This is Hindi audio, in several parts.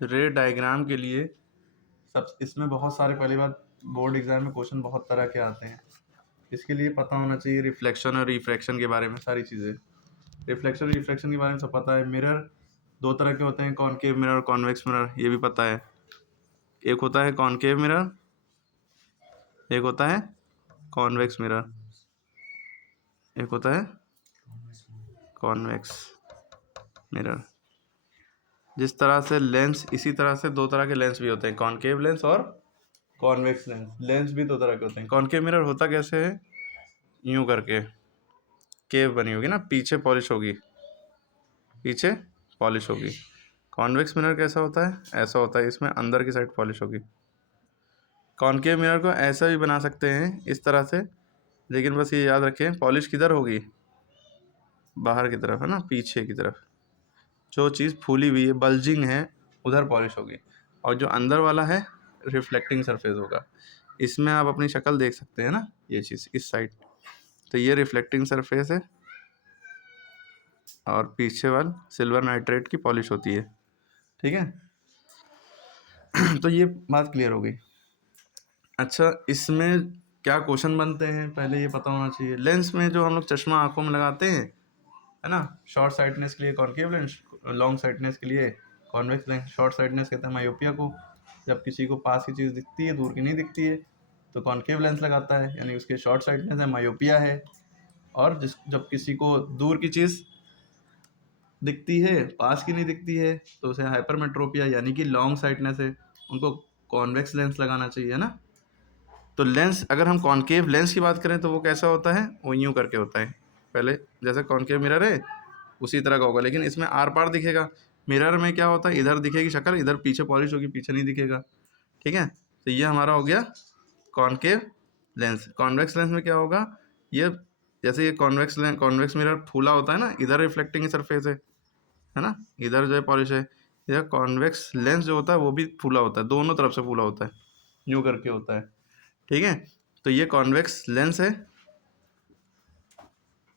रे डायग्राम के लिए सब इसमें बहुत सारे, पहली बात बोर्ड एग्जाम में क्वेश्चन बहुत तरह के आते हैं। इसके लिए पता होना चाहिए रिफ्लेक्शन और रिफ्रैक्शन के बारे में सारी चीज़ें। रिफ्लेक्शन रिफ्रैक्शन के बारे में सब पता है। मिरर दो तरह के होते हैं, कॉनकेव मिरर और कॉन्वेक्स मिरर, ये भी पता है। एक होता है कॉनकेव मिरर, एक होता है कॉन्वेक्स मिरर, एक होता है कॉन्वेक्स मिरर। जिस तरह से लेंस, इसी तरह से दो तरह के लेंस भी होते हैं, कॉनकेव लेंस और कॉन्वेक्स लेंस। लेंस भी दो तरह के होते हैं। कॉनकेव मिरर होता कैसे है, यूं करके केव बनी होगी ना, पीछे पॉलिश होगी, पीछे पॉलिश होगी। कॉन्वेक्स मिरर कैसा होता है, ऐसा होता है, इसमें अंदर की साइड पॉलिश होगी। कॉनकेव मिरर को ऐसा भी बना सकते हैं इस तरह से, लेकिन बस ये याद रखें पॉलिश किधर होगी, बाहर की तरफ है ना, पीछे की तरफ। जो चीज़ फूली हुई है, बल्जिंग है, उधर पॉलिश होगी। और जो अंदर वाला है रिफ्लेक्टिंग सरफेस होगा। इसमें आप अपनी शक्ल देख सकते हैं ना, ये चीज़ इस साइड, तो ये रिफ्लेक्टिंग सरफेस है और पीछे वाल सिल्वर नाइट्रेट की पॉलिश होती है। ठीक है तो ये बात क्लियर हो गई। अच्छा, इसमें क्या क्वेश्चन बनते हैं पहले ये पता होना चाहिए। लेंस में जो हम लोग चश्मा आंखों में लगाते हैं, है ना, शॉर्ट साइटनेस के लिए कॉनकेव लेंस, लॉन्ग साइटनेस के लिए कॉन्वेक्स लेंस। शॉर्ट साइटनेस कहते हैं मायोपिया को, जब किसी को पास की चीज़ दिखती है, दूर की नहीं दिखती है, तो कॉनकेव लेंस लगाता है, यानी उसके शॉर्ट साइटनेस है, मायोपिया है। और जब किसी को दूर की चीज़ दिखती है, पास की नहीं दिखती है, तो उसे हाइपरमेट्रोपिया यानी कि लॉन्ग साइटनेस है, उनको कॉन्वेक्स लेंस लगाना चाहिए, है ना। तो लेंस, अगर हम कॉनकेव लेंस की बात करें तो वो कैसा होता है, वो यूँ करके होता है, पहले जैसे कॉनकेव मिरर है उसी तरह का होगा, लेकिन इसमें आर पार दिखेगा। मिरर में क्या होता है, इधर दिखेगी शक्ल, इधर पीछे पॉलिश होगी, पीछे नहीं दिखेगा। ठीक है, तो ये हमारा हो गया कॉनकेव लेंस। कॉन्वेक्स लेंस में क्या होगा, ये जैसे ये कॉन्वेक्स मिरर फूला होता है ना, इधर रिफ्लेक्टिंग सरफेस है ना, इधर जो है पॉलिश है। इधर कॉन्वेक्स लेंस जो होता है वो भी फूला होता है, दोनों तरफ से फूला होता है, यूँ करके होता है। ठीक है, तो ये कॉन्वेक्स लेंस है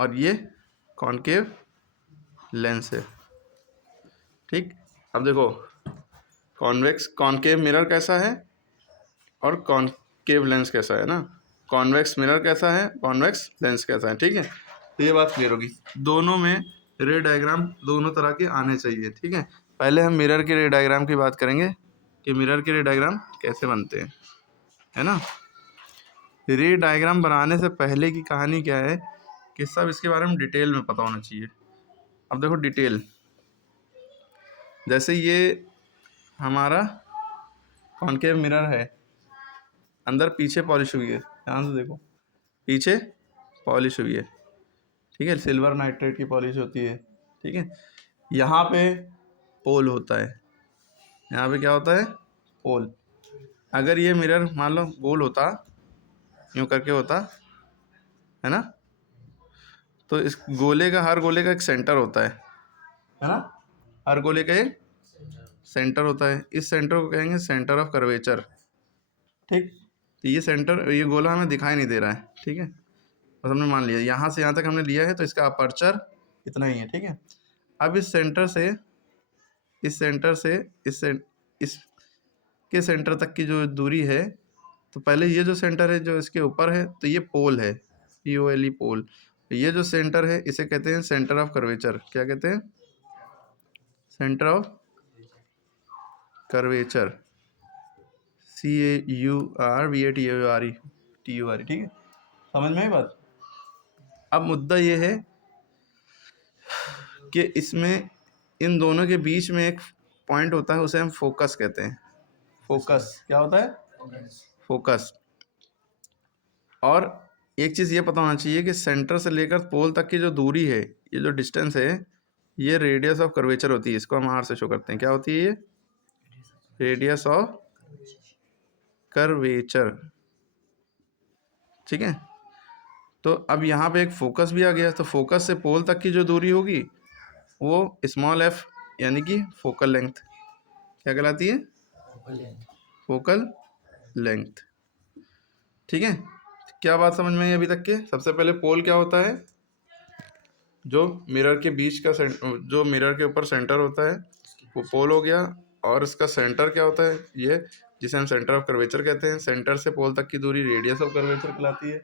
और ये कॉनकेव लेंस है। ठीक, अब देखो कॉनकेव मिरर कैसा है और कॉनकेव लेंस कैसा है ना, कॉन्वेक्स मिरर कैसा है, कॉन्वेक्स लेंस कैसा है। ठीक है, तो ये बात क्लियर होगी। दोनों में रे डायग्राम दोनों तरह के आने चाहिए। ठीक है, पहले हम मिरर के रे डायग्राम की बात करेंगे कि मिरर के रे डायग्राम कैसे बनते हैं, है ना। रे डायग्राम बनाने से पहले की कहानी क्या है कि सब इसके बारे में डिटेल में पता होना चाहिए। अब देखो डिटेल, जैसे ये हमारा कॉनकेव मिरर है, अंदर पीछे पॉलिश हुई है, ध्यान से देखो, पीछे पॉलिश हुई है। ठीक है, सिल्वर नाइट्रेट की पॉलिश होती है। ठीक है, यहाँ पे पोल होता है, यहाँ पे क्या होता है, पोल। अगर ये मिरर मान लो गोल होता, यूँ करके होता, है ना, तो इस गोले का, हर गोले का एक सेंटर होता है ना, हर गोले का एक सेंटर होता है। इस सेंटर को कहेंगे सेंटर ऑफ कर्वेचर। ठीक, तो ये सेंटर, ये गोला हमें दिखाई नहीं दे रहा है। ठीक है, बस हमने मान लिया यहाँ से यहाँ तक हमने लिया है, तो इसका अपर्चर इतना ही है। ठीक है, अब इस सेंटर से इसके सेंटर तक की जो दूरी है, तो पहले ये जो सेंटर है जो इसके ऊपर है, तो ये पोल है, POLE पोल। ये जो सेंटर है इसे कहते हैं सेंटर ऑफ कर्वेचर। क्या कहते हैं, सेंटर ऑफ कर्वेचर, CAURVATURE। ठीक है, समझ में आई बात। अब मुद्दा ये है कि इसमें इन दोनों के बीच में एक पॉइंट होता है, उसे हम फोकस कहते हैं। फोकस क्या होता है, फोकस। और एक चीज़ ये पता होना चाहिए कि सेंटर से लेकर पोल तक की जो दूरी है, ये जो डिस्टेंस है, ये रेडियस ऑफ कर्वेचर होती है। इसको हम आर से शो करते हैं, क्या होती है ये, रेडियस ऑफ कर्वेचर। ठीक है, तो अब यहाँ पे एक फोकस भी आ गया, तो फोकस से पोल तक की जो दूरी होगी वो स्मॉल f यानी कि फोकल लेंथ। क्या कहलाती है, फोकल लेंथ। ठीक है, क्या बात समझ में आई अभी तक के। सबसे पहले पोल क्या होता है, जो मिरर के बीच का जो मिरर के ऊपर सेंटर होता है वो पोल हो गया। और इसका सेंटर क्या होता है, ये जिसे हम सेंटर ऑफ कर्वेचर कहते हैं। सेंटर से पोल तक की दूरी रेडियस ऑफ कर्वेचर कहलाती है।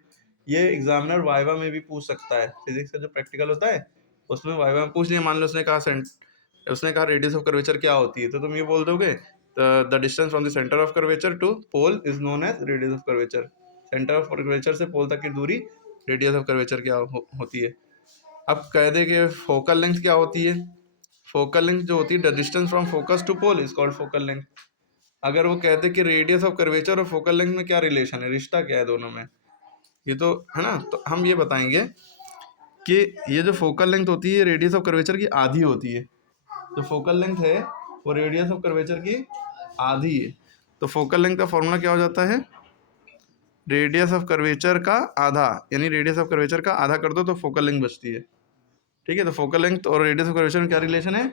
ये एग्जामिनर वाइवा में भी पूछ सकता है, फिजिक्स का जो प्रैक्टिकल होता है उसमें वाइवा में पूछ लिया। मान लो उसने कहा रेडियस ऑफ कर्वेचर क्या होती है, तो तुम ये बोल दोगे the distance from the centre of curvature to pole is known as radius of curvature. Centre of curvature से पोल तक की दूरी रेडियस ऑफ कर्वेचर क्या होती है। अब कह दे कि फोकल लेंथ क्या होती है। फोकल लेंथ जो होती है, the distance from focus to pole is called focal length. अगर वो कहते कि रेडियस ऑफ कर्वेचर और फोकल लेंथ में क्या रिलेशन है, रिश्ता क्या है दोनों में, ये तो है ना। तो हम ये बताएंगे कि ये जो फोकल लेंथ होती है रेडियस ऑफ कर्वेचर की आधी होती है। जो फोकल लेंथ है वो रेडियस ऑफ कर्वेचर की आधी है। तो फोकल लेंथ का फॉर्मूला क्या हो जाता है, रेडियस ऑफ कर्वेचर का आधा, यानी रेडियस ऑफ कर्वेचर का आधा कर दो तो फोकल लेंथ बचती है। ठीक है, तो फोकल लेंथ और रेडियस ऑफ कर्वेचर में क्या रिलेशन है,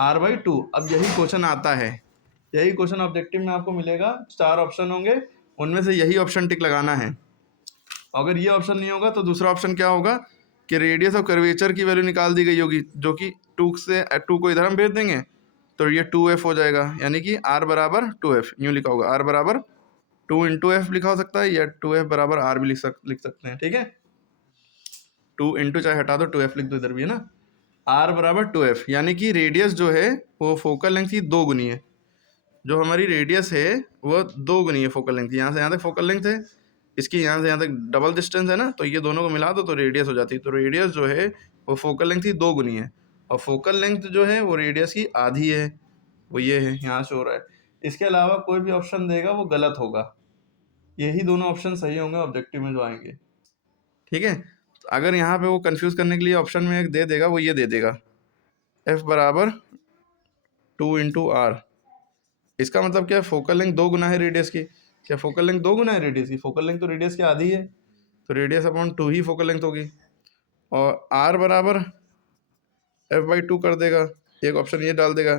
r/2। अब यही क्वेश्चन आता है, यही क्वेश्चन ऑब्जेक्टिव में आपको मिलेगा। 4 ऑप्शन होंगे, उनमें से यही ऑप्शन टिक लगाना है। अगर ये ऑप्शन नहीं होगा तो दूसरा ऑप्शन क्या होगा कि रेडियस ऑफ कर्वेचर की वैल्यू निकाल दी गई होगी, जो कि 2 को इधर हम भेज देंगे तो ये 2f हो जाएगा, यानी कि r बराबर 2f यूँ लिखा होगा। r बराबर 2 इंटू एफ लिखा हो सकता है, या 2f बराबर r भी लिख सकते हैं। ठीक है, 2 इंटू चाहे हटा दो 2f लिख दो इधर भी, है ना। r बराबर 2f, यानी कि रेडियस जो है वो फोकल लेंथ की 2 गुनी है। जो हमारी रेडियस है वो 2 गुनी है फोकल लेंथ की। यहाँ से यहाँ तक फोकल लेंथ है, इसकी यहाँ से यहाँ तक डबल डिस्टेंस है ना, तो ये दोनों को मिला दो तो रेडियस हो जाती है। तो रेडियस जो है वो फोकल लेंथ की 2 गुनी है, और फोकल लेंथ जो है वो रेडियस की आधी है, वो ये है, यहाँ से हो रहा है। इसके अलावा कोई भी ऑप्शन देगा वो गलत होगा, यही दोनों ऑप्शन सही होंगे ऑब्जेक्टिव में जो आएंगे। ठीक है, तो अगर यहाँ पे वो कंफ्यूज करने के लिए ऑप्शन में एक दे देगा, वो ये दे देगा f बराबर 2 इंटू आर। इसका मतलब क्या है, फोकल लेंथ 2 गुना है रेडियस की। क्या फोकल लेंथ 2 गुना है रेडियस की? फोकल लेंथ तो रेडियस की आधी है, तो रेडियस अपॉन 2 ही फोकल लेंथ होगी। और r बराबर f/2 कर देगा, एक ऑप्शन ये डाल देगा,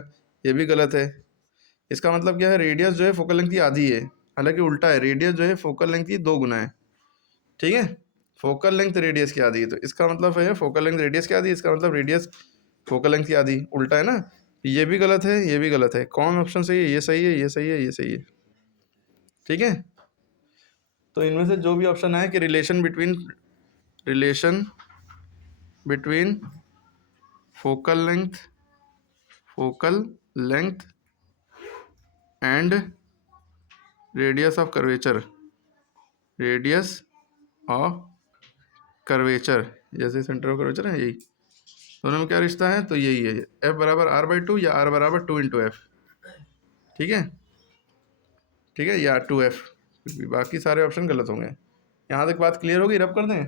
ये भी गलत है। इसका मतलब क्या है, रेडियस जो है फोकल लेंथ की आधी है, हालांकि उल्टा है, रेडियस जो है फोकल लेंथ की 2 गुना है। ठीक है, फोकल लेंथ रेडियस की आधी है, तो इसका मतलब है फोकल लेंथ रेडियस की आधी, इसका मतलब रेडियस फोकल लेंथ की आधी, उल्टा है ना। ये भी गलत है, ये भी गलत है। कौन ऑप्शन सही है? ये सही है, ये सही है, ये सही है। ठीक है, तो इनमें से जो भी ऑप्शन आए कि relation between focal length and radius of curvature, जैसे सेंटर ऑफ कर्वेचर है, यही दोनों में क्या रिश्ता है, तो यही है, f बराबर r/2 या r बराबर 2 इंटू एफ। ठीक है, ठीक है, या 2f, बाकी सारे ऑप्शन गलत होंगे। यहाँ तक बात क्लियर होगी? रब कर दें?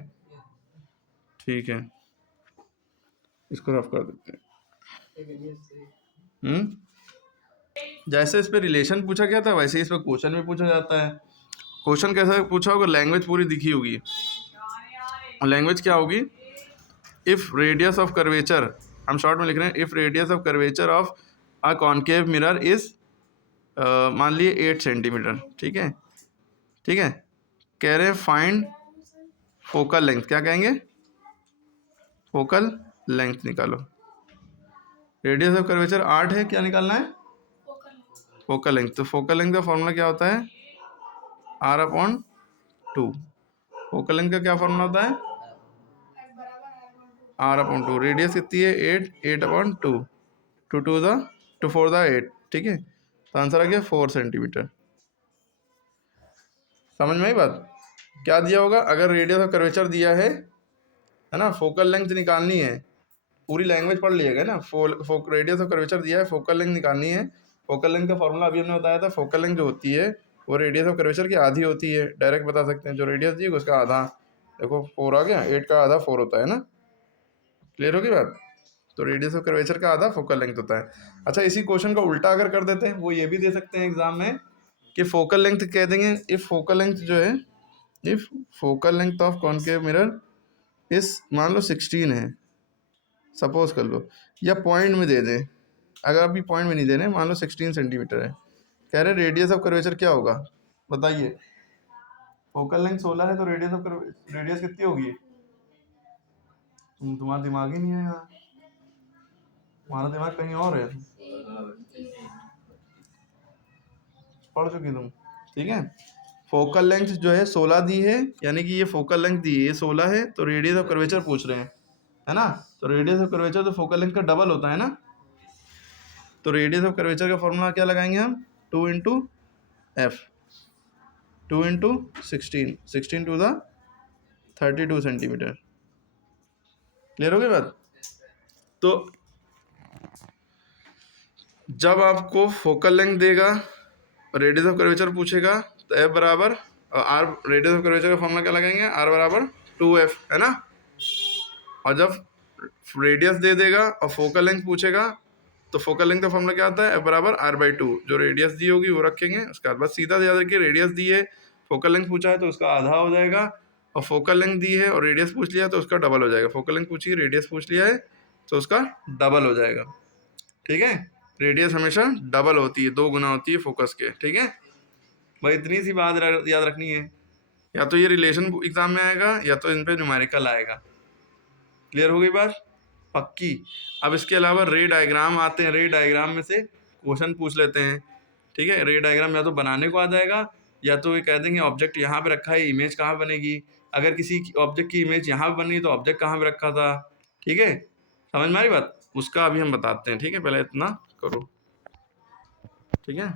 ठीक है, इसको रफ कर देते हैं। जैसे इस पे रिलेशन पूछा गया था वैसे ही इस पे क्वेश्चन भी पूछा जाता है। क्वेश्चन कैसा पूछा होगा, लैंग्वेज पूरी दिखी होगी। लैंग्वेज क्या होगी, इफ रेडियस ऑफ कर्वेचर, हम शॉर्ट में लिख रहे हैं, if radius of curvature of a concave mirror is, मान लिए 8 सेंटीमीटर। ठीक है, ठीक है, कह रहे हैं फाइंड फोकल लेंथ। क्या कहेंगे, फोकल लेंथ निकालो। रेडियस ऑफ कर्वेचर 8 है, क्या निकालना है, फोकल लेंथ। तो फोकल लेंथ का फॉर्मूला क्या होता है, r/2। फोकल लेंथ का क्या फॉर्मूला होता है, r/2। रेडियस कितनी है, 8/2, 2 4 8। ठीक है, तो आंसर आ गया 4 सेंटीमीटर। समझ में आई बात? क्या दिया होगा, अगर रेडियस ऑफ कर्वेचर दिया है ना, फोकल लेंथ निकालनी है, पूरी लैंग्वेज पढ़ लिएगा ना। रेडियस ऑफ कर्वेचर दिया है, फोकल लेंथ निकालनी है। फोकल लेंथ का फॉर्मूला अभी हमने बताया था, फोकल लेंथ जो होती है वो रेडियस ऑफ कर्वेचर की आधी होती है। डायरेक्ट बता सकते हैं, जो रेडियस दी है उसका आधा। देखो 4 आ गया, 8 का आधा 4 होता है ना। क्लियर होगी बात? तो रेडियस ऑफ कर्वेचर का आधा फोकल लेंथ होता है। अच्छा, इसी क्वेश्चन को उल्टा अगर कर देते हैं, वो ये भी दे सकते हैं एग्जाम में कि फोकल लेंथ कह देंगे, इफ फोकल लेंथ जो है, if focal length of concave mirror इस, मान लो 16 है, सपोज कर लो, या पॉइंट में दे दें। अगर अभी पॉइंट में नहीं दे रहे, मान लो 16 सेंटीमीटर है, कह रहे रेडियस ऑफ कर्वेचर क्या होगा, बताइए। फोकल लेंथ 16 है तो रेडियस कितनी होगी? तुम्हारा दिमाग ही नहीं है यहाँ, तुम्हारा दिमाग कहीं और है। पढ़ चुके तुम, ठीक है। फोकल लेंथ जो है 16 दी है, यानी कि ये फोकल लेंथ दी है, ये 16 है, तो रेडियस ऑफ कर्वेचर पूछ रहे हैं, है ना। तो रेडियस ऑफ कर्वेचर तो फोकल लेंथ का डबल होता है ना। तो रेडियस ऑफ कर्वेचर का फॉर्मूला क्या लगाएंगे हम, 2 into F, 2 into 16 to the 32 centimetre. Clear हो गई बात। तो जब आपको फोकल लेंथ देगा, रेडियस ऑफ कर्वेचर पूछेगा, तो एफ बराबर आर, रेडियस ऑफ कर्वेचर का फॉर्मूला क्या लगाएंगे, आर बराबर 2f, है ना। और जब रेडियस दे देगा और फोकल लेंथ पूछेगा, तो फोकल लेंथ का फॉर्मूला क्या आता है, एफ बराबर r/2। जो रेडियस दी होगी वो रखेंगे, उसके बाद बस सीधा याद रखिए, रेडियस दी है, फोकल लेंथ पूछा है तो उसका आधा हो जाएगा, और फोकल लेंथ दी है और रेडियस पूछ लिया तो उसका डबल हो जाएगा। फोकल लेंथ पूछी, रेडियस पूछ लिया है तो उसका डबल हो जाएगा, ठीक है। रेडियस हमेशा डबल होती है, 2 गुना होती है फोकस के, ठीक है भाई। इतनी सी बात याद रखनी है, या तो ये रिलेशन एग्जाम में आएगा या तो इन पे न्यूमेरिकल आएगा। क्लियर हो गई बात, पक्की। अब इसके अलावा रे डायग्राम आते हैं, रे डायग्राम में से क्वेश्चन पूछ लेते हैं, ठीक है। रे डायग्राम या तो बनाने को आ जाएगा, या तो ये कह देंगे ऑब्जेक्ट यहाँ पे रखा है, इमेज कहाँ बनेगी। अगर किसी ऑब्जेक्ट की इमेज यहाँ पे बनी तो ऑब्जेक्ट कहाँ पे रखा था, ठीक है। समझ में आ रही बात, उसका अभी हम बताते हैं, ठीक है। पहले इतना करो, ठीक है।